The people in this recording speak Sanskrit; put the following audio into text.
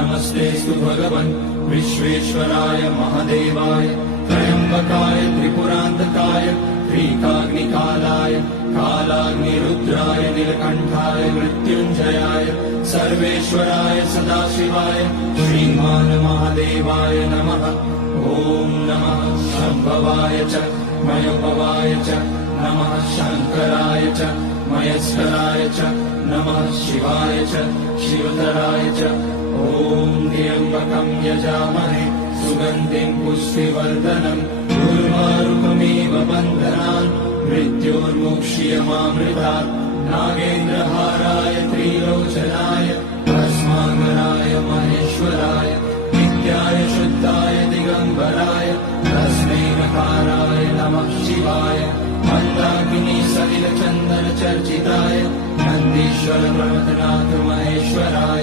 नमस्तेऽस्तु भगवन् विश्वेश्वराय महादेवाय त्र्यम्बकाय त्रिपुरान्तकाय त्रिकाग्निकालाय कालाग्निरुद्राय नीलकण्ठाय मृत्युञ्जयाय सर्वेश्वराय सदाशिवाय श्रीमान् महादेवाय नमः। ॐ नमः शम्भवाय च मयोभवाय च नमः शङ्कराय च मयस्कराय च नमः शिवाय च शिवतराय च। ॐ त्र्यम्बकं यजामहे सुगन्धिं पुष्टिवर्धनम् उर्वारुकमिव बन्धनान् मृत्योर्मुक्ष्यमामृतात्। नागेन्द्रहाराय त्रिलोचनाय भस्माङ्गराय महेश्वराय नित्याय शुद्धाय दिगम्बराय तस्मै नकाराय नमः शिवाय। मन्दाकिनी सलिलचन्दन चर्चिताय नन्दीश्वर प्रमथनाथ महेश्वराय